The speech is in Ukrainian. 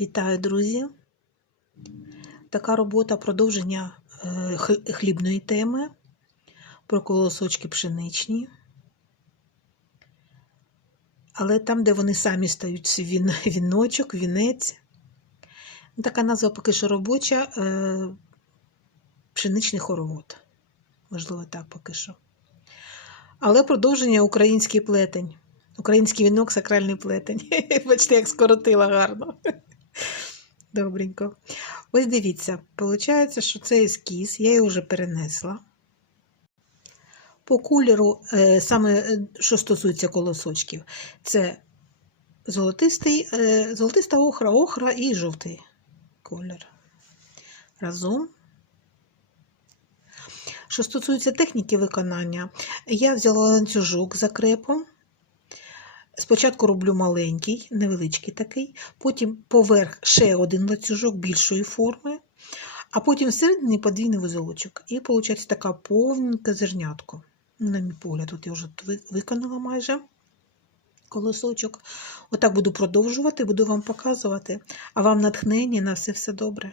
Вітаю, друзі! Така робота продовження е, хлібної теми про колосочки пшеничні. Але там, де вони самі стають він, віночок, вінець. Така назва поки що робоча е, пшеничний хоровод. Можливо, так поки що. Але продовження український плетень. Український вінок, сакральний плетень. Бачите, як скоротила гарно. Добренько. Ось дивіться, виходить, що це ескіз, я його вже перенесла. По кольору, е, саме е, що стосується колосочків, це золотистий, е, золотиста охра, охра і жовтий колір. Разом. Що стосується техніки виконання, я взяла ланцюжок за крепом. Спочатку роблю маленький, невеличкий такий, потім поверх ще один ланцюжок більшої форми, а потім всередині подвійний вузолочок. І виходить така повненька зернятко. На мій погляд, тут я вже виконала майже колосочок. Отак буду продовжувати, буду вам показувати. А вам натхнення на все все добре.